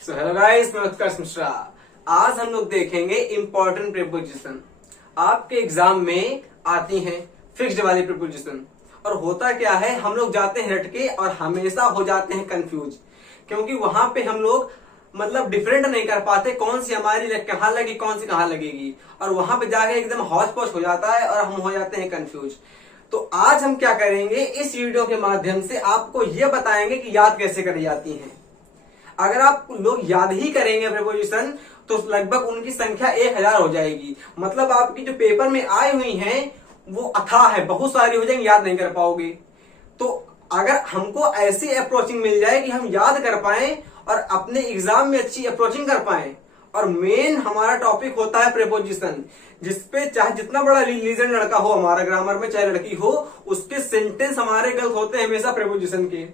Hello guys, मैं उत्कर्ष मिश्रा। आज हम लोग देखेंगे इंपॉर्टेंट प्रीपोजिशन। आपके एग्जाम में आती हैं फिक्स्ड वाली प्रीपोजिशन। और होता क्या है, हम लोग जाते हैं रटके और हमेशा हो जाते हैं कंफ्यूज, क्योंकि वहां पे हम लोग मतलब डिफरेंट नहीं कर पाते कौन सी हमारी कहाँ लगी, कौन सी कहाँ लगेगी। और वहां पे जाके एकदम हौच पौच हो जाता है और हम हो जाते हैं कंफ्यूज। तो आज हम क्या करेंगे, इस वीडियो के माध्यम से आपको यह बताएंगे कि याद कैसे करी जाती है। अगर आप लोग याद ही करेंगे प्रीपोजिशन तो लगभग उनकी संख्या 1000 हो जाएगी। मतलब आपकी जो पेपर में आई हुई हैं वो अथाह है, बहुत सारी हो जाएंगी, याद नहीं कर पाओगे। तो अगर हमको ऐसी अप्रोचिंग मिल जाए कि हम याद कर पाए और अपने एग्जाम में अच्छी अप्रोचिंग कर पाए। और मेन हमारा टॉपिक होता है प्रीपोजिशन, जिसपे चाहे जितना बड़ा लीजेंड लड़का हो हमारा ग्रामर में, चाहे लड़की हो, उसके सेंटेंस हमारे गलत होते हैं हमेशा प्रीपोजिशन के,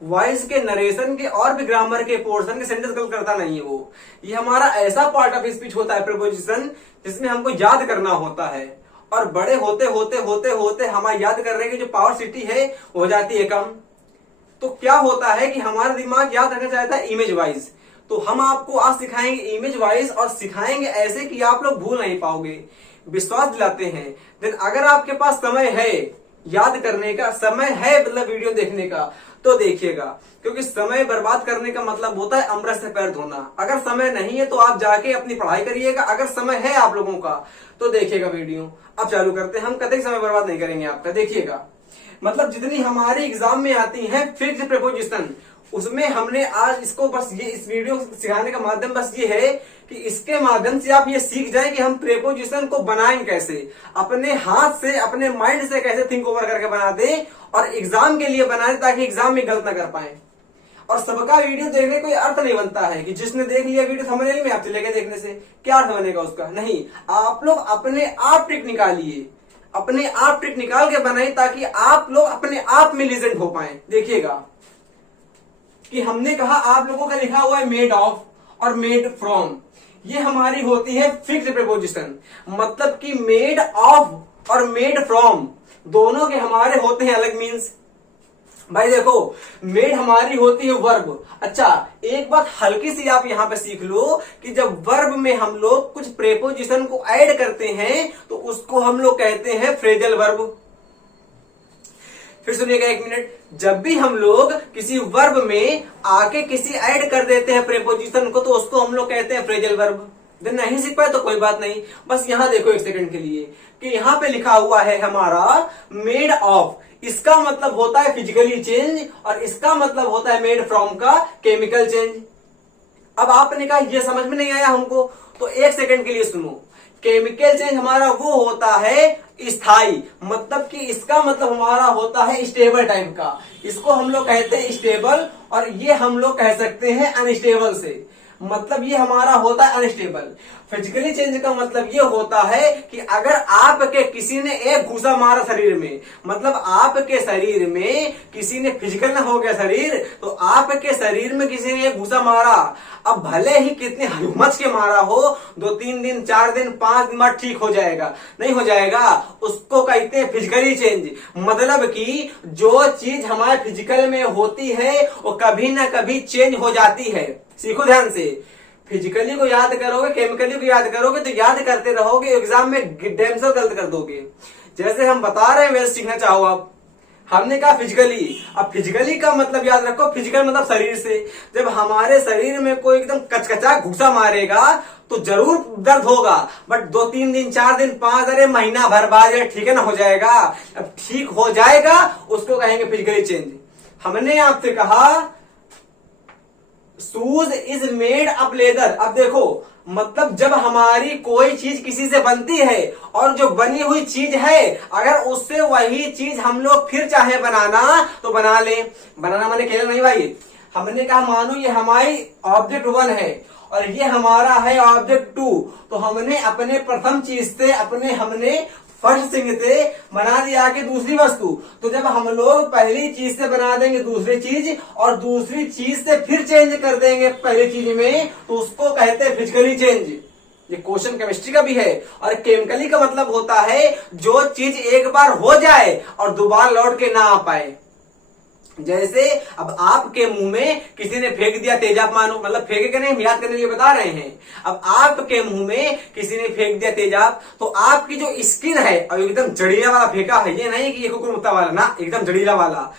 वॉइस के, नरेशन के और भी ग्रामर के पोर्शन के सेंटेंस गलत करता नहीं है वो। ये हमारा ऐसा पार्ट ऑफ स्पीच होता है प्रीपोजिशन, जिसमें हमको याद करना होता है। और बड़े होते होते होते होते हमारे याद करने की जो पावर सिटी है वो हो जाती है कम। तो क्या होता है कि हमारा दिमाग याद रखना चाहता है इमेज वाइज। तो हम आपको आज सिखाएंगे इमेज वाइज, और सिखाएंगे ऐसे कि आप लोग भूल नहीं पाओगे, विश्वास दिलाते हैं। देन अगर आपके पास समय है याद करने का, समय है मतलब वीडियो देखने का, तो देखिएगा, क्योंकि समय बर्बाद करने का मतलब होता है अमृत से पैर धोना। अगर समय नहीं है तो आप जाके अपनी पढ़ाई करिएगा, अगर समय है आप लोगों का तो देखिएगा वीडियो। अब चालू करते हैं, हम कतई समय बर्बाद नहीं करेंगे आपका। देखिएगा, मतलब जितनी हमारी एग्जाम में आती है फिक्स्ड प्रीपोजिशन, उसमें हमने आज इसको बस ये इस वीडियो सिखाने का माध्यम बस ये है कि इसके माध्यम से आप ये सीख जाएं कि हम प्रीपोजिशन को बनाएं कैसे, अपने हाथ से, अपने माइंड से कैसे थिंक ओवर करके बना दें और एग्जाम के लिए बना दें, ताकि एग्जाम में गलत ना कर पाए। और सबका वीडियो देखने कोई अर्थ नहीं बनता है कि जिसने देख लिया वीडियो थंबनेल में आप चले गए देखने से, क्या अर्थ बनेगा उसका? नहीं, आप लोग अपने आप ट्रिक निकालिए, अपने आप ट्रिक निकाल के बनाए, ताकि आप लोग अपने आप में लीजेंड हो पाए। देखिएगा कि हमने कहा आप लोगों का लिखा हुआ है मेड ऑफ और मेड फ्रॉम, ये हमारी होती है फिक्स्ड प्रीपोजिशन। मतलब कि मेड ऑफ और मेड फ्रॉम दोनों के हमारे होते हैं अलग मीन्स। भाई देखो, मेड हमारी होती है वर्ब। अच्छा, एक बात हल्की सी आप यहां पे सीख लो कि जब वर्ब में हम लोग कुछ प्रीपोजिशन को ऐड करते हैं तो उसको हम लोग कहते हैं फ्रेजल वर्ब। फिर सुनिएगा एक मिनट, जब भी हम लोग किसी वर्ब में आके किसी ऐड कर देते हैं प्रीपोजिशन को तो उसको हम लोग कहते हैं फ्रेजल वर्ब। नहीं सीख पाए तो कोई बात नहीं, बस यहां देखो एक सेकंड के लिए कि यहां पे लिखा हुआ है हमारा मेड ऑफ, इसका मतलब होता है फिजिकली चेंज, और इसका मतलब होता है मेड फ्रॉम का केमिकल चेंज। अब आपने कहा ये समझ में नहीं आया हमको, तो एक सेकंड के लिए सुनो। केमिकल चेंज हमारा वो होता है स्थाई, मतलब कि इसका मतलब हमारा होता है स्टेबल टाइप का, इसको हम लोग कहते हैं स्टेबल, और ये हम लोग कह सकते हैं अनस्टेबल से, मतलब ये हमारा होता है अनस्टेबल। फिजिकली चेंज का मतलब ये होता है कि अगर आपके किसी ने एक घूसा मारा शरीर में, मतलब आपके शरीर में किसी ने, फिजिकल ना हो गया शरीर, तो आपके शरीर में किसी ने एक घूसा मारा, अब भले ही कितने हिम्मत के मारा हो, 2-3 दिन, 4 दिन, 5 दिन बाद ठीक हो जाएगा, नहीं हो जाएगा, उसको कहते हैं फिजिकली चेंज। मतलब कि जो चीज हमारे फिजिकल में होती है वो कभी ना कभी चेंज हो जाती है। सीखो ध्यान से, फिजिकली को याद करोगे, केमिकली को याद करोगे, तो याद करते रहोगे, एग्जाम में डैमसल गलत कर दोगे। जैसे हम बता रहे हैं वैसे सीखना चाहो आप। हमने कहा फिजिकली, अब फिजिकली का मतलब याद रखो, फिजिकल मतलब शरीर से। जब हमारे शरीर में कोई एकदम कचकचा घुसा मारेगा तो जरूर दर्द होगा, बट 2-3 दिन, 4 दिन, 5, अरे महीना भर बाद ठीक है ना हो जाएगा। अब ठीक हो जाएगा उसको कहेंगे फिजिकली चेंज। हमने आपसे कहा shoes is made of leather. अब देखो, मतलब जब हमारी कोई चीज किसी से बनती है और जो बनी हुई चीज है, अगर उससे वही चीज हम लोग फिर चाहे बनाना तो बना ले। बनाना माने खेलना नहीं भाई। हमने कहा मानो ये हमारी ऑब्जेक्ट 1 है और ये हमारा है ऑब्जेक्ट 2, तो हमने अपने प्रथम चीज से, हमने फर्स्ट थिंग से बना दिया कि दूसरी वस्तु। तो जब हम लोग पहली चीज से बना देंगे दूसरी चीज और दूसरी चीज से फिर चेंज कर देंगे पहली चीज में, तो उसको कहते हैं फिजिकली चेंज। ये क्वेश्चन केमिस्ट्री का भी है। और केमिकली का मतलब होता है जो चीज एक बार हो जाए और दोबारा लौट के ना आ पाए। जैसे अब आपके मुंह में किसी ने फेंक दिया तेजाब, मानो मतलब फेंके के नहीं, हम याद करने के लिए बता रहे हैं। अब आपके मुंह में किसी ने फेंक दिया तेजाब, तो आपकी जो स्किन है अब एकदम जड़ीला वाला फेंका है, ये नहीं कि ये कुकुर मुत्ता वाला ना, एकदम जड़ीला वाला।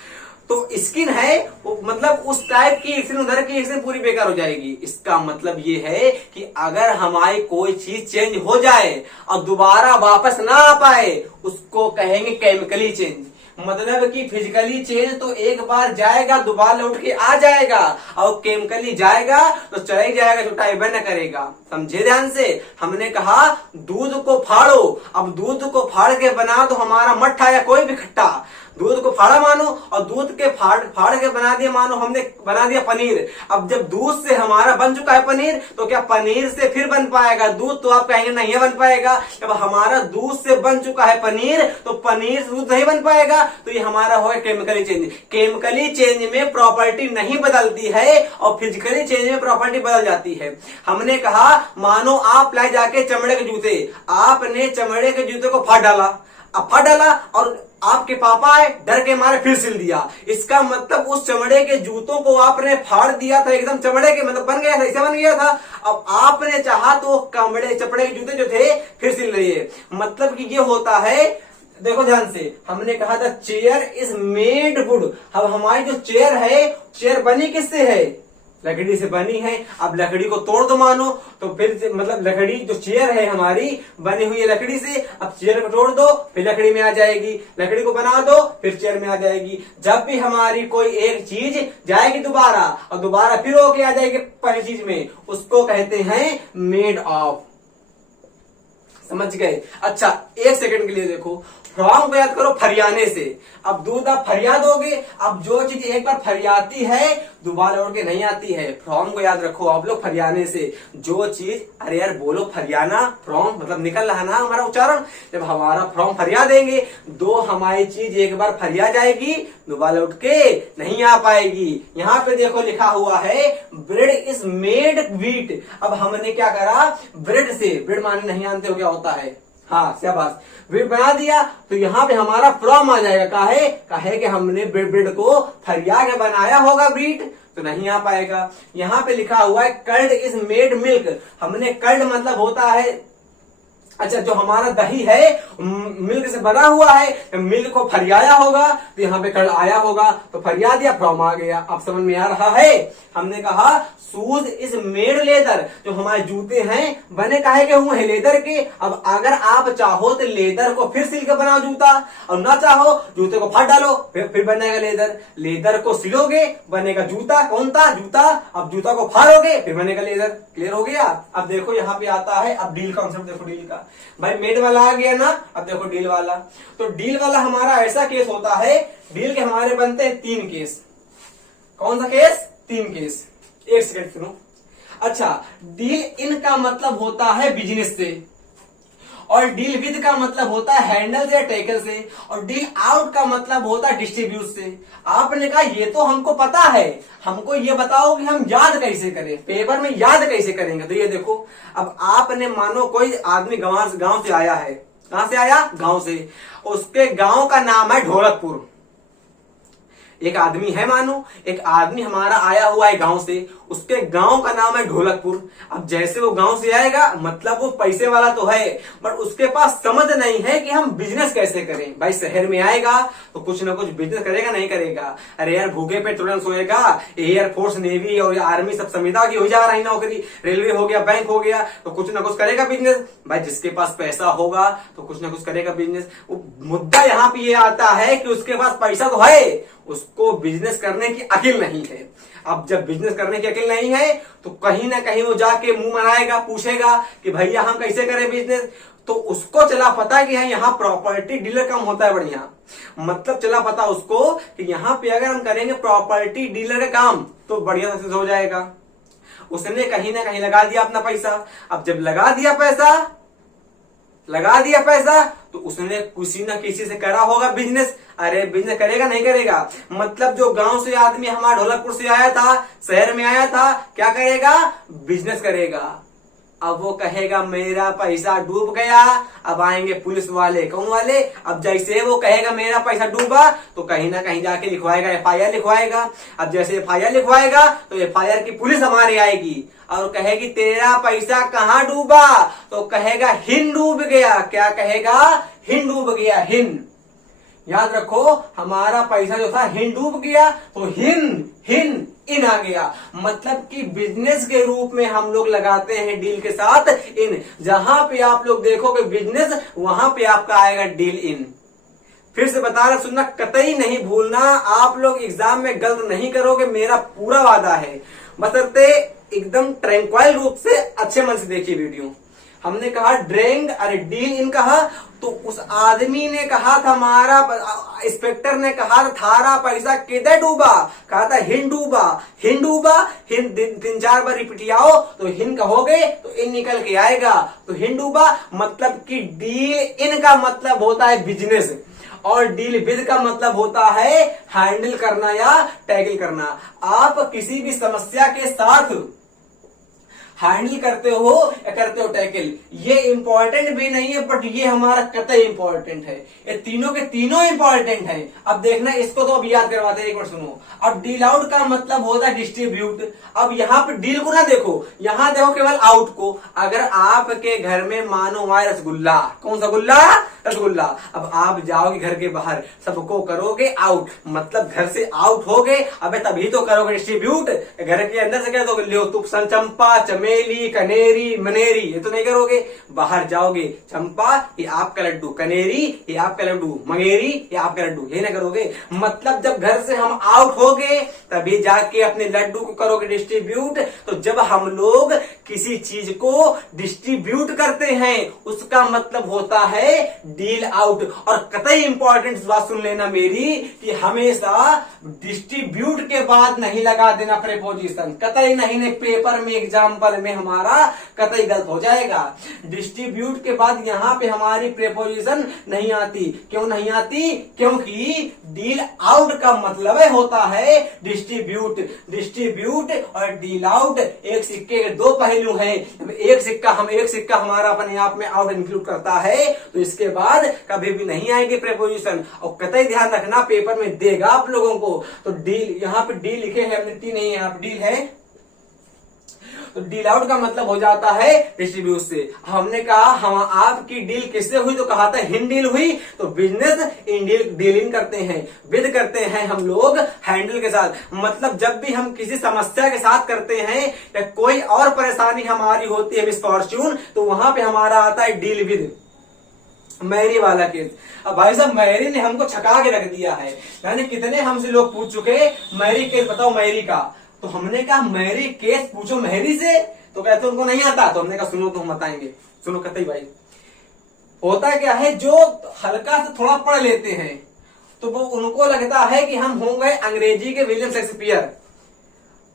तो स्किन है वो मतलब उस टाइप की स्किन, उधर की स्किन पूरी बेकार हो जाएगी। इसका मतलब ये है कि अगर हमारी कोई चीज चेंज हो जाए और दोबारा वापस ना आ पाए, उसको कहेंगे केमिकली चेंज। मतलब कि फिजिकली चेंज तो एक बार जाएगा, दोबारा लौट के आ जाएगा, और केमिकली जाएगा तो चला ही जाएगा, जो टाइप न करेगा। समझे ध्यान से। हमने कहा दूध को फाड़ो, अब दूध को फाड़ के बना तो हमारा मट्ठा या कोई भी खट्टा, दूध को फाड़ा मानो और दूध के फाड़ के बना दिया, मानो हमने बना दिया पनीर। अब जब दूध से हमारा बन चुका है पनीर, तो क्या पनीर से फिर बन पाएगा दूध? तो आप कहेंगे नहीं बन पाएगा। जब हमारा दूध से बन चुका है पनीर, तो पनीर से दूध नहीं बन पाएगा। तो ये हमारा हो केमिकली चेंज। केमिकली चेंज में प्रॉपर्टी नहीं बदलती है और फिजिकली चेंज में प्रॉपर्टी बदल जाती है। हमने कहा मानो आप लाए जाके चमड़े के जूते, आपने चमड़े के जूते को फाड़ डाला, अब फाड़ डाला और आपके पापा आए, डर के मारे फिर सिल दिया। इसका मतलब उस चमड़े के जूतों को आपने फाड़ दिया था, एकदम चमड़े के मतलब बन गया था, ऐसे बन गया था। अब आपने चाहा तो चमड़े के जूते जो थे फिर सिल रही है। मतलब कि ये होता है, देखो ध्यान से, हमने कहा था चेयर इज मेड वुड। अब हमारी जो चेयर है, चेयर बनी किससे है? लकड़ी से बनी है। अब लकड़ी को तोड़ दो मानो, तो फिर मतलब लकड़ी जो चेयर है हमारी बनी हुई है लकड़ी से, अब चेयर को तोड़ दो फिर लकड़ी में आ जाएगी, लकड़ी को बना दो फिर चेयर में आ जाएगी। जब भी हमारी कोई एक चीज जाएगी दोबारा और दोबारा फिर होके आ जाएगी पहली चीज में, उसको कहते हैं मेड ऑफ। समझ गए? अच्छा, एक सेकंड के लिए देखो, फ्रॉम को याद करो फरियाने से। अब दूध आप फरियादोगे, अब जो चीज एक बार फरियाती है दोबारा लौट के नहीं आती है। फ्रॉम को याद रखो आप लोग फरियाने से, जो चीज, अरे यार बोलो फरियाना, फ्रॉम मतलब निकल रहा ना हमारा उच्चारण। जब हमारा फ्रॉम फरिया देंगे, दो हमारी चीज एक बार फरिया जाएगी, दोबारा लौट के नहीं आ पाएगी। यहाँ पे देखो लिखा हुआ है ब्रेड इज मेड व्हीट। अब हमने क्या करा, ब्रेड से, ब्रेड माने नहीं जानते हो क्या होता है? हाँ शाबाश, ब्रेड बना दिया, तो यहाँ पे हमारा फ्रॉम आ जाएगा। काहे कि हमने ब्रेड को फरिया के बनाया होगा ब्रीड, तो नहीं आ पाएगा। यहाँ पे लिखा हुआ है कर्ड इज मेड मिल्क। हमने कर्ड मतलब होता है, अच्छा जो हमारा दही है मिल्क से बना हुआ है, मिल्क को फरियाया होगा तो यहाँ पे कर्ड आया होगा, तो फरिया दिया, फ्रॉम आ गया। अब समझ में आ रहा है? हमने कहा शूज इज मेड लेदर। जो हमारे जूते हैं बने काहे के हुए हैं? लेदर के। अब अगर आप चाहो तो लेदर को फिर सिल के बनाओ जूता, और ना चाहो जूते को फाड़ डालो फिर बनेगा लेदर। लेदर को सिलोगे बनेगा जूता। कौन था? जूता। अब जूता को फाड़ोगे फिर बनेगा लेदर। क्लियर हो गया? अब देखो यहाँ पे आता है, अब डील कॉन्सेप्ट देखो, डील का भाई मेड वाला आ गया ना। अब देखो डील वाला, तो डील वाला हमारा ऐसा केस होता है, डील के हमारे बनते हैं 3 केस। कौन सा केस? 3 केस। एक सेकंड सुनो। अच्छा, डील इन का मतलब होता है बिजनेस से, और डील विद का मतलब होता है हैंडल से या टैकल से, और डील आउट का मतलब होता है डिस्ट्रीब्यूट से। आपने कहा ये तो हमको पता है, हमको ये बताओ कि हम याद कैसे करें, पेपर में याद कैसे करेंगे। तो ये देखो, अब आपने मानो कोई आदमी गांव से आया है। कहां से आया? गांव से। उसके गांव का नाम है ढोलकपुर। एक आदमी है, मानो एक आदमी हमारा आया हुआ है गांव से, उसके गांव का नाम है ढोलकपुर। अब जैसे वो गांव से आएगा, मतलब वो पैसे वाला तो है, बट उसके पास समझ नहीं है कि हम बिजनेस कैसे करें। भाई शहर में आएगा तो कुछ ना कुछ बिजनेस करेगा, नहीं करेगा? अरे यार भूखे पे तुरंत सोएगा। एयरफोर्स, नेवी और आर्मी सब संविदा की हो जा रही नौकरी, रेलवे हो गया, बैंक हो गया, तो कुछ ना कुछ करेगा बिजनेस। भाई जिसके पास पैसा होगा तो कुछ ना कुछ करेगा बिजनेस। मुद्दा यहाँ पे ये आता है कि उसके पास पैसा तो है, उसको बिजनेस करने की अकिल नहीं है। अब जब बिजनेस करने की अकिल नहीं है तो कहीं ना कहीं वो जाके मुंह मनाएगा, पूछेगा कि भैया हम कैसे करें बिजनेस। तो उसको चला पता कि यहाँ प्रॉपर्टी डीलर काम होता है बढ़िया। मतलब चला पता उसको कि यहाँ पे अगर हम करेंगे प्रॉपर्टी डीलर का काम तो बढ़िया सक्सेस हो जाएगा। उसने कहीं ना कहीं लगा दिया अपना पैसा। अब जब लगा दिया पैसा तो उसने किसी ना किसी से करा होगा बिजनेस। अरे बिजनेस करेगा, नहीं करेगा? मतलब जो गांव से आदमी हमारा ढोलकपुर से आया था, शहर में आया था, क्या करेगा? बिजनेस करेगा। अब वो कहेगा मेरा पैसा डूब गया। अब आएंगे पुलिस वाले, कौन वाले, अब जैसे वो कहेगा मेरा पैसा डूबा तो कहीं ना कहीं जाके लिखवाएगा, एफआईआर लिखवाएगा। अब जैसे एफआईआर लिखवाएगा तो एफआईआर की पुलिस हमारे आएगी और कहेगी तेरा पैसा कहाँ डूबा, तो कहेगा हिन डूब गया। क्या कहेगा, हिन डूब गया, हिन। याद रखो हमारा पैसा जो था हिन डूब गया तो हिन इन आ गया। मतलब कि बिजनेस के रूप में हम लोग लगाते हैं डील के साथ इन। जहां पे आप लोग देखोगे बिजनेस, वहां पे आपका आएगा डील इन। फिर से बता रहा, सुनना कतई नहीं भूलना, आप लोग एग्जाम में गलत नहीं करोगे, मेरा पूरा वादा है। बशर्ते एकदम ट्रैंक्वाइल रूप से अच्छे मन से देखिए वीडियो। हमने कहा ड्रेंग, अरे डील इन कहा तो उस आदमी ने कहा था, हमारा इंस्पेक्टर ने कहा था थारा पैसा किधर डूबा, कहा था हिन डूबा, हिन डूबा, हिन 3-4 बार रिपीट आओ तो हिन कहोगे तो इन निकल के आएगा। तो हिन डूबा मतलब कि डील इन का मतलब होता है बिजनेस और डील विद का मतलब होता है हैंडल करना या टैकल करना। आप किसी भी समस्या के साथ हैंडल करते हो या करते हो टैकल, ये इंपॉर्टेंट भी नहीं है बट ये हमारा कतई इंपॉर्टेंट है। ये तीनों के तीनों इंपॉर्टेंट है। अब देखना इसको तो अब याद करवाते हैं, एक बार सुनो। अब डील आउट का मतलब होता है डिस्ट्रीब्यूट। अब यहाँ पे डील को ना देखो, यहाँ देखो केवल आउट को। अगर आपके घर में मानो आए रसगुल्ला, कौन सा गुल्ला, रसगुल्ला, अब आप जाओगे घर के बाहर सबको करोगे आउट, मतलब घर से आउट हो गए, अबे तभी तो करोगे डिस्ट्रीब्यूट। घर के अंदर से क्या दोगे, लो तुम चंपा चमेली कनेरी मनेरी, ये तो नहीं करोगे। बाहर जाओगे चंपा ये आपका लड्डू, कनेरी ये आपका लड्डू, मंगेरी ये आपका लड्डू, ये ना करोगे। मतलब जब घर से हम आउट हो गए तभी जाके अपने लड्डू को करोगे डिस्ट्रीब्यूट। तो जब हम लोग किसी चीज को डिस्ट्रीब्यूट करते हैं उसका मतलब होता है डील आउट। और कतई इंपॉर्टेंट बात सुन लेना मेरी कि हमेशा डिस्ट्रीब्यूट के बाद नहीं लगा देना प्रेपोजिशन, कतई नहीं पेपर में एग्जाम्पल में हमारा कतई गलत हो जाएगा। डिस्ट्रीब्यूट के बाद यहां पे हमारी प्रेपोजिशन नहीं आती। क्यों नहीं आती, क्योंकि डील आउट का मतलब होता है डिस्ट्रीब्यूट। डिस्ट्रीब्यूट और डील आउट एक सिक्के के दो पहलू हैं। एक सिक्का हमारा अपने आप में आउट इंक्लूड करता है तो इसके बाद कभी भी नहीं आएगी प्रेपोजिशन। और कतई ध्यान रखना पेपर में देगा आप लोगों को। तो डील, यहाँ पे डील लिखे हैं, हमने टी नहीं है, यहाँ पे डील है। तो डील आउट का मतलब हो जाता है डिस्ट्रीब्यूट से। हमने कहा हम आपकी डील किससे हुई, तो कहा था हिन डील हुई। तो बिजनेस इन डील इन करते हैं, विद करते हैं हम लोग हैंडल के साथ। मतलब जब भी हम किसी समस्या के साथ करते हैं या कोई और परेशानी हमारी होती है मिसफॉर्च्यून, तो वहां पे हमारा आता है डील विद। मैरी वाला केस, अब भाई साहब मैरी ने हमको छका के रख दिया है। यानी कितने हमसे लोग पूछ चुके मैरी केस बताओ मैरी का, तो हमने कहा मैरी केस पूछो मैरी से, तो कहते उनको नहीं आता। तो हमने कहा सुनो तो हम बताएंगे। सुनो कतई भाई, होता क्या है जो हल्का से थोड़ा पढ़ लेते हैं तो वो उनको लगता है कि हम हो गए अंग्रेजी के विलियम शेक्सपियर,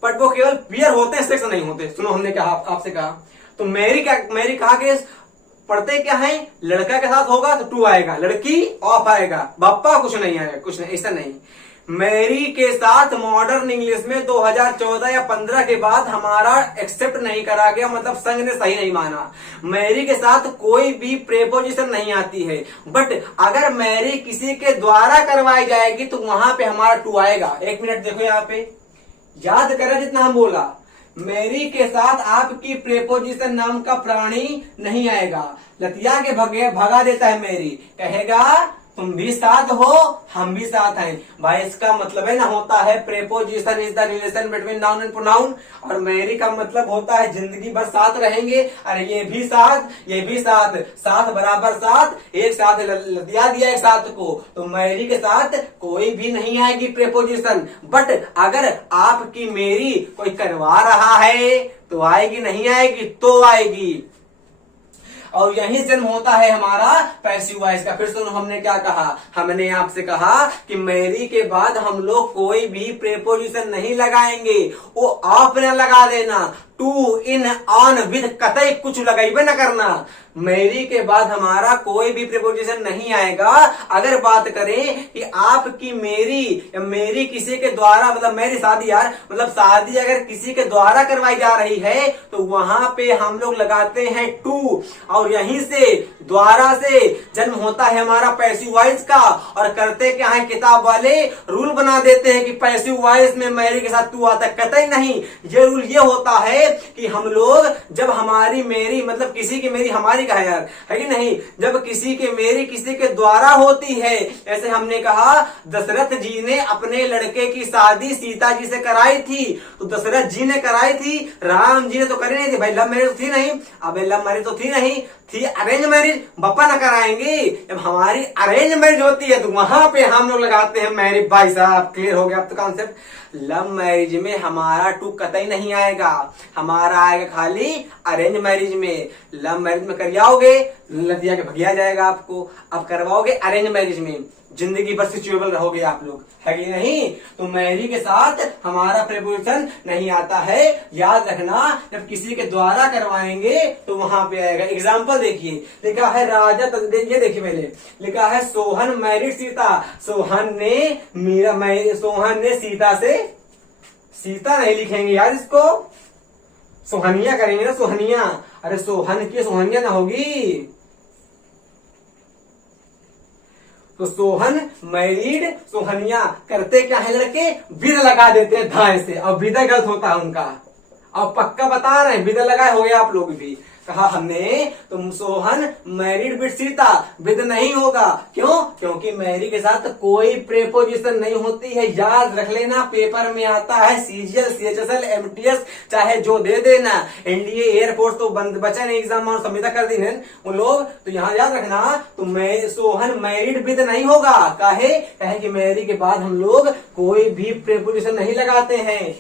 बट वो केवल पियर होते हैं, सेक्स नहीं होते। सुनो हमने कहा आपसे कहा तो मैरी कहा केस पढ़ते क्या है, लड़का के साथ होगा तो टू आएगा, लड़की ऑफ आएगा, बापा कुछ नहीं आएगा, कुछ नहीं, ऐसा नहीं। मैरी के साथ मॉडर्न इंग्लिश में 2014 या 15 के बाद हमारा एक्सेप्ट नहीं करा गया, मतलब संघ ने सही नहीं माना। मैरी के साथ कोई भी प्रेपोजिशन नहीं आती है, बट अगर मैरी किसी के द्वारा करवाई जाएगी तो वहां पे हमारा टू आएगा। एक मिनट देखो यहाँ पे, याद करें जितना हम बोला, मैरी के साथ आपकी प्रेपोजिशन नाम का प्राणी नहीं आएगा। लतिया के भगा देता है मैरी, कहेगा तुम भी साथ हो हम भी साथ हैं। भाई इसका मतलब है ना होता है preposition is the relation between noun and pronoun. और मैरी का मतलब होता है जिंदगी भर साथ रहेंगे। अरे ये भी साथ, ये भी साथ, साथ बराबर साथ, एक साथ लतिया दिया एक साथ को, तो मैरी के साथ कोई भी नहीं आएगी प्रेपोजिशन। बट अगर आपकी मेरी कोई करवा रहा है तो आएगी, नहीं आएगी तो आएगी। और यही जन्म होता है हमारा पैसिव वॉइस का। फिर सुनो हमने क्या कहा, हमने आपसे कहा कि मैरी के बाद हम लोग कोई भी प्रेपोजिशन नहीं लगाएंगे, वो ऑफ न लगा देना, टू इन ऑन विद कतई कुछ लगाइबे न करना। मेरी के बाद हमारा कोई भी प्रीपोजिशन नहीं आएगा। अगर बात करें कि आपकी मेरी या मेरी किसी के द्वारा, मतलब मेरी शादी यार, मतलब शादी अगर किसी के द्वारा करवाई जा रही है तो वहां पे हम लोग लगाते हैं टू, और यहीं से द्वारा से जन्म होता है हमारा पैसिव वॉइस का। और करते क्या है, किताब वाले रूल बना देते हैं कि पैसिव वॉइस में मेरी के साथ टू आता है। कतई नहीं, ये रूल ये होता है कि हम लोग जब हमारी मेरी, मतलब किसी की मेरी हमारी का है यार, है कि नहीं, जब किसी के मेरी किसी के द्वारा होती है, ऐसे हमने कहा दशरथ जी ने अपने लड़के की शादी सीता जी से कराई थी, तो दशरथ जी ने कराई थी, राम जी ने तो करी नहीं थी भाई, लव मैरिज थी नहीं। अब लव मैरिज तो थी नहीं, थी अरेंज मैरिज, बप्पा न कराएंगे। जब हमारी अरेंज मैरिज होती है तो वहां पे हम लोग लगाते हैं मैरिज। भाई साहब क्लियर हो गया अब तो कॉन्सेप्ट। लव मैरिज में हमारा टू कतई नहीं आएगा, हमारा आएगा खाली अरेंज मैरिज में। लव मैरिज में कर जाओगे लतिया के भगिया जाएगा आपको, अब करवाओगे अरेंज मैरिज में जिंदगी भर सिचुएबल रहोगे आप लोग, है कि नहीं। तो मैरी के साथ हमारा प्रीपोजिशन नहीं आता है, याद रखना। जब किसी के द्वारा करवाएंगे तो वहां पे आएगा। एग्जाम्पल देखिए, लिखा है राजा, ये देखिए पहले लिखा है सोहन मैरिड सीता। सोहन ने सीता से, सीता नहीं लिखेंगे यार, इसको सोहनिया करेंगे ना, सोहनिया। अरे सोहन की सोहनिया ना होगी, तो सोहन मैरिड सोहनिया। करते क्या है लड़के, विद लगा देते हैं धाए से, और विदा गलत होता है उनका। अब पक्का बता रहे हैं, विदा लगाए हो गया आप लोग भी। कहा हमने तुम Sohan married with Sita, with नहीं होगा। क्यों? क्योंकि मैरी के साथ कोई प्रेपोजिशन नहीं होती है। याद रख लेना, पेपर में आता है सीजीएल, सीएचएसएल, एमटीएस, चाहे जो दे देना। एनडीए, एयरफोर्स तो बंद बचा नहीं, एग्जाम और संविदा कर दी है वो लोग। तो यहाँ याद रखना, तो सोहन मैरिड विद नहीं होगा। कहे कि मैरी के बाद हम लोग कोई भी प्रेपोजिशन नहीं लगाते हैं।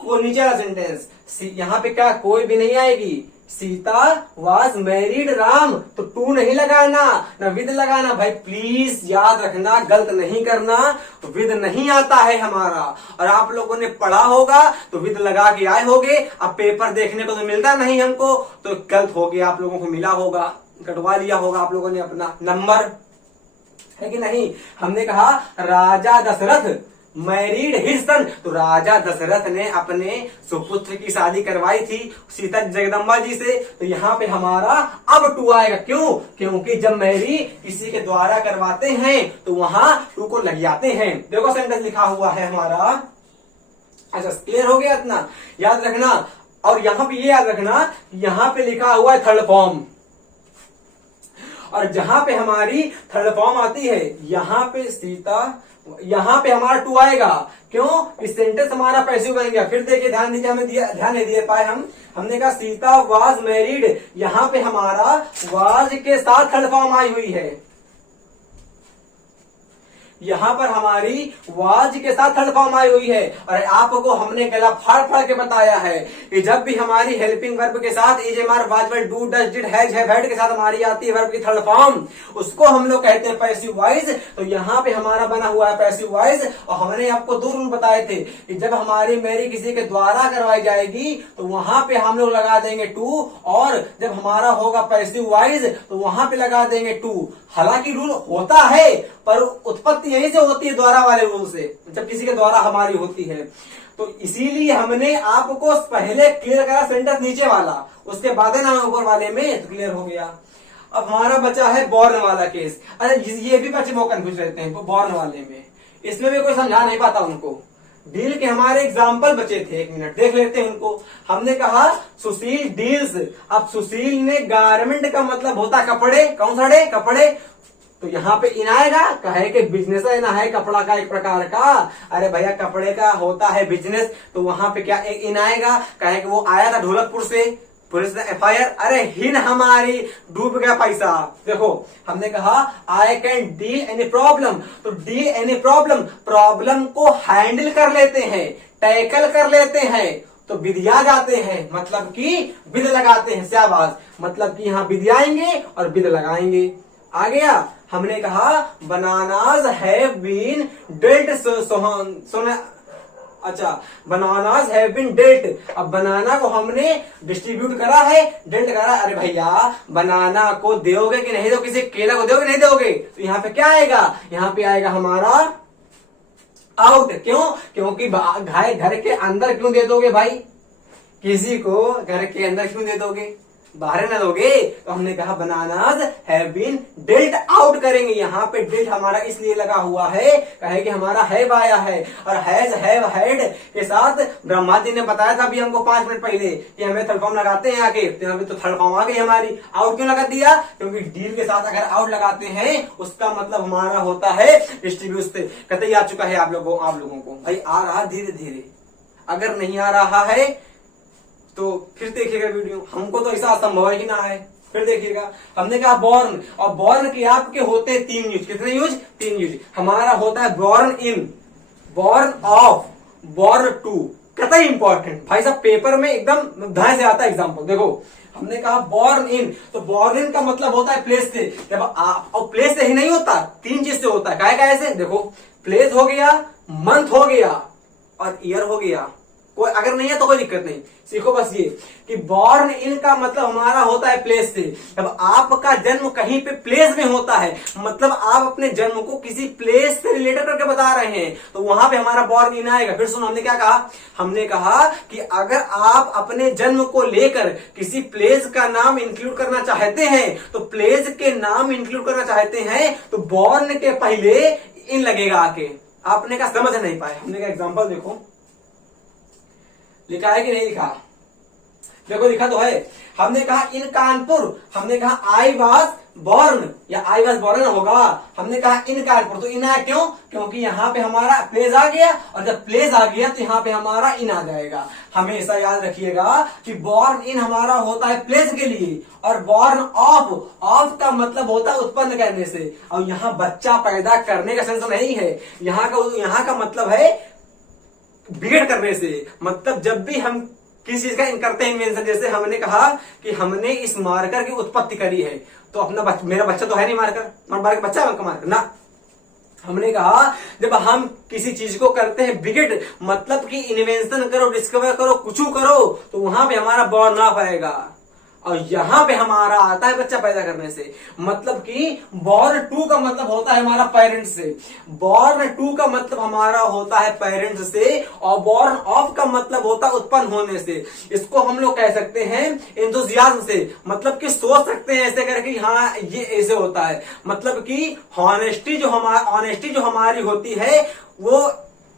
को नीचे वाला सेंटेंस, यहाँ पे क्या कोई भी नहीं आएगी। सीता वॉज मैरिड राम, तो टू नहीं लगाना, ना विद लगाना। भाई प्लीज याद रखना, गलत नहीं करना। तो विद नहीं आता है हमारा, और आप लोगों ने पढ़ा होगा तो विद लगा के आए होगे। अब पेपर देखने को तो मिलता नहीं हमको, तो गलत हो गया, आप लोगों को मिला होगा, कटवा लिया होगा आप लोगों ने अपना नंबर, है कि नहीं। हमने कहा राजा दशरथ मैरिड हिज सन, तो राजा दशरथ ने अपने सुपुत्र की शादी करवाई थी सीता जगदम्बा जी से। तो यहाँ पे हमारा अब टू आएगा। क्यों? क्योंकि जब मैरी किसी के द्वारा करवाते हैं तो वहां टू को लग जाते हैं। देखो सेंटेंस लिखा हुआ है हमारा। अच्छा क्लियर हो गया इतना, याद रखना। और यहाँ पे ये याद रखना, यहाँ पे लिखा हुआ है थर्ड फॉर्म, और जहां पे हमारी थर्ड फॉर्म आती है यहाँ पे सीता, यहाँ पे हमारा टू आएगा। क्यों? इस सेंटेंस हमारा पैसिव बन गया। फिर देखिए, ध्यान दीजिए, हमें ध्यान नहीं दे पाए हमने कहा सीता वाज मैरिड, यहाँ पे हमारा वाज के साथ थर्ड फॉर्म आई हुई है। यहाँ पर हमारी वाज के साथ थर्ड फॉर्म आई हुई है। और आपको हमने गला फाड़ फाड़ के बताया है कि जब भी हमारी हेल्पिंग वर्ब के साथ is, am, are, was, were, do, does, did, has, have, had के साथ हमारी आती है वर्ब की थर्ड फॉर्म, उसको हम लोग कहते हैं पैसिव वॉइस। तो यहाँ पे हमारा बना हुआ है पैसिव वॉइस। और हमने आपको दो रूल बताए थे कि जब हमारी मेरी किसी के द्वारा करवाई जाएगी तो वहां पे हम लोग लगा देंगे टू, और जब हमारा होगा पैसिव वॉइस तो वहां पे लगा देंगे टू। हालांकि रूल होता है, पर उत्पत्ति यहीं से होती है द्वारा वाले रूल से, जब किसी के द्वारा हमारी होती है। तो इसीलिए हमने आपको पहले क्लियर करा सेंटेंस नीचे वाला, उसके बाद है ना ऊपर वाले में, तो क्लियर हो गया। अब हमारा बचा है बॉर्न वाला केस। अरे ये भी बच्चे बहुत कंफ्यूज रहते हैं बॉर्न वाले में, इसमें भी कोई समझा नहीं पाता उनको। डील के हमारे एग्जाम्पल बचे थे, 1 मिनट देख लेते हैं उनको। हमने कहा सुशील डील्स। अब सुशील ने गारमेंट का मतलब होता कपड़े, कौन सा कपड़े, तो यहाँ पे इन आएगा। कहे कि बिजनेस है ना, है कपड़ा का एक प्रकार का। अरे भैया कपड़े का होता है बिजनेस, तो वहां पे क्या एक इन आएगा। कहे कि वो आया था ढोलकपुर से, पुलिस ने FIR, अरे हिन हमारी डूब गया पैसा। देखो हमने कहा I can deal any problem, तो डील एनी प्रॉब्लम, प्रॉब्लम को हैंडल कर लेते हैं, टैकल कर लेते हैं, तो विदिया जाते हैं, मतलब कि विद लगाते हैं। शाबाश, मतलब कि यहाँ विदियाएंगे और विद लगाएंगे। आ गया। हमने कहा बनानाज हैव बीन डेल्ट अच्छा, बनानाज हैव बीन डेल्ट। अब बनाना को हमने डिस्ट्रीब्यूट करा है, डेल्ट करा। अरे भैया बनाना को दोगे कि नहीं, तो किसी केला को दोगे नहीं दोगे, तो यहाँ पे क्या आएगा, यहाँ पे आएगा हमारा आउट। क्यों, क्योंकि घर के अंदर क्यों दे दोगे भाई, किसी को घर के अंदर क्यों दे दोगे, बाहर ना दोगे। तो हमने कहा bananas have been dealt out करेंगे। यहाँ पे डेल्ट हमारा इसलिए लगा हुआ है, कहे कि हमारा हैव आया है, और हैज हैव हैड के साथ ब्रह्मा जी ने बताया था अभी हमको 5 मिनट पहले कि हमें थर्ड फॉर्म लगाते हैं आके, तो यहाँ पे तो थर्ड फॉर्म आ गई हमारी। आउट क्यों लगा दिया, क्योंकि डील के साथ अगर आउट लगाते हैं उसका मतलब हमारा होता है डिस्ट्रीब्यूट से। कतई आ चुका है आप लोगों को भाई, आ रहा धीरे धीरे। अगर नहीं आ रहा है तो फिर देखिएगा वीडियो, हमको तो ऐसा असंभव है कि ना है, फिर देखिएगा। हमने कहा बॉर्न, और बॉर्न के आपके होते हैं 3 यूज। कितने यूज, 3 यूज। हमारा होता है born in, born of, born to. कतई इंपॉर्टेंट भाई साहब, पेपर में एकदम ध्यान से आता है एग्जाम्पल। देखो हमने कहा बॉर्न इन, तो बॉर्न इन का मतलब होता है प्लेस से। जब आप, और प्लेस से ही नहीं होता, 3 चीज से होता है। क्या ऐसे देखो, प्लेस हो गया, मंथ हो गया, और ईयर हो गया। कोई अगर नहीं है तो कोई दिक्कत नहीं, सीखो बस ये कि बॉर्न इन का मतलब हमारा होता है प्लेस से। जब आपका जन्म कहीं पे प्लेस में होता है, मतलब आप अपने जन्म को किसी प्लेस से रिलेटेड करके बता रहे हैं, तो वहां पे हमारा बॉर्न इन आएगा। फिर सुनो, हमने क्या कहा, हमने कहा कि अगर आप अपने जन्म को लेकर किसी प्लेस का नाम इंक्लूड करना चाहते हैं, तो प्लेस के नाम इंक्लूड करना चाहते हैं, तो बॉर्न के पहले इन लगेगा आके। आपने कहा समझ नहीं पाए, हमने कहा एग्जाम्पल देखो, लिखा है कि नहीं लिखा, देखो लिखा तो है। हमने कहा इन कानपुर, हमने कहा आई वाज बॉर्न, या आई वाज बॉर्न होगा। हमने कहा इन कानपुर, तो इन आया क्यों, क्योंकि यहाँ पे हमारा प्लेस आ गया, और जब प्लेस आ गया तो यहाँ पे हमारा इन आ जाएगा। हमेशा याद रखिएगा कि बॉर्न इन हमारा होता है प्लेस के लिए, और बॉर्न ऑफ, ऑफ का मतलब होता है उत्पन्न करने से। और यहाँ बच्चा पैदा करने का सेंस नहीं है, यहाँ का मतलब है बिगड़ करने से। मतलब जब भी हम किसी चीज का करते हैं इन्वेंशन, जैसे हमने कहा कि हमने इस मार्कर की उत्पत्ति करी है, तो अपना मेरा बच्चा तो है नहीं मार्कर, बच्चा है मार्कर ना। हमने कहा जब हम किसी चीज को करते हैं बिगड़, मतलब कि इन्वेंशन करो, डिस्कवर करो, कुछ करो, तो वहां पे हमारा बॉर्न ऑफ आएगा। और यहां पे हमारा आता है बच्चा पैदा करने से। मतलब कि बॉर्न टू का मतलब होता है हमारा पेरेंट्स से, बॉर्न टू का मतलब हमारा होता है पेरेंट्स से, और बॉर्न ऑफ का मतलब होता है उत्पन्न होने से। इसको हम लोग कह सकते हैं एंथुसियाज्म से, मतलब कि सोच सकते हैं ऐसे करके, हाँ ये ऐसे होता है। मतलब कि ऑनेस्टी जो हमारी होती है, वो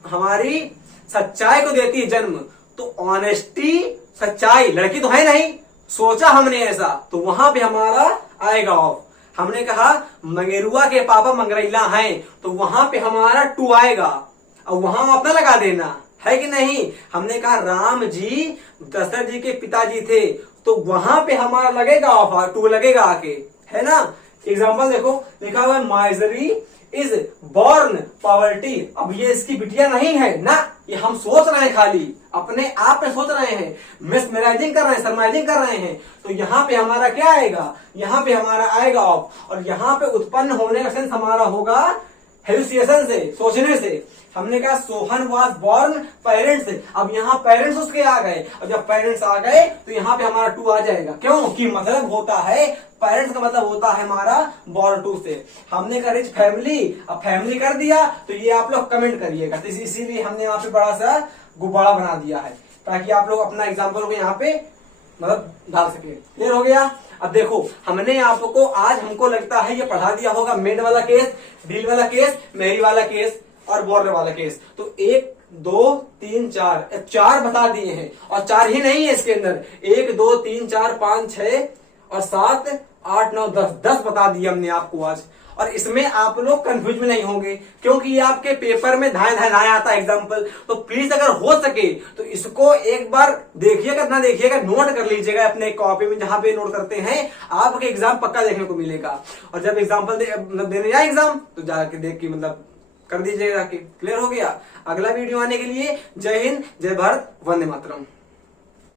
हमारी सच्चाई को देती है जन्म। तो ऑनेस्टी, सच्चाई, लड़की तो है नहीं, सोचा हमने ऐसा, तो वहां पे हमारा आएगा ऑफ। हमने कहा मंगेरुआ के पापा मंगरैला हैं, तो वहां पे हमारा टू आएगा, और वहां अपना लगा देना है कि नहीं। हमने कहा राम जी दशरथ जी के पिताजी थे, तो वहां पे हमारा लगेगा ऑफ, टू लगेगा आके, है ना। एग्जाम्पल देखो, लिखा हुआ है माइजरी इज बॉर्न पॉवर्टी। अब ये इसकी बिटिया नहीं है ना, ये हम सोच रहे हैं, खाली अपने आप में सोच रहे हैं, मिसमराइजिंग कर रहे हैं, सरमाइजिंग कर रहे हैं। तो यहाँ पे हमारा क्या आएगा, यहाँ पे हमारा आएगा ऑफ, और यहाँ पे उत्पन्न होने का सेंस हमारा होगा हेलुसिएशन से, सोचने से। हमने कहा सोहन वाज बॉर्न पेरेंट्स से। अब यहाँ पेरेंट्स उसके आ गए, और जब पेरेंट्स आ गए तो यहाँ पे हमारा टू आ जाएगा। क्यों कि मतलब होता है, पेरेंट्स का मतलब होता है हमारा बॉर्न टू से। हमने कहा रिच फैमिली, अब फैमिली कर दिया, तो ये आप लोग कमेंट करिएगा। तो इसीलिए हमने यहाँ पे बड़ा सा गुब्बारा बना दिया है, ताकि आप लोग अपना एग्जाम्पल को यहाँ पे मतलब डाल सके। क्लियर हो गया। अब देखो हमने आपको आज, हमको लगता है ये पढ़ा दिया होगा, मेड वाला केस, डील वाला केस, मेरी वाला केस और बॉर्न वाला केस। तो 1 2 3 4 बता दिए हैं, और 4 ही नहीं है इसके अंदर, 1 2 3 4 5 6 और 7 8 9 10 बता दिए हमने आपको आज। और इसमें आप लोग कंफ्यूज में नहीं होंगे, क्योंकि ये आपके पेपर में धाए आता है एग्जाम्पल। तो प्लीज अगर हो सके तो इसको एक बार देखिएगा, ना देखिएगा नोट कर लीजिएगा अपने कॉपी में, जहां पे नोट करते हैं आपके एग्जाम पक्का देखने को मिलेगा। और जब एग्जाम्पल देने जाए एग्जाम, तो जाके देख के मतलब कर दीजिएगा कि क्लियर हो गया। अगला वीडियो आने के लिए जय हिंद, जय भारत, वंदे मातरम।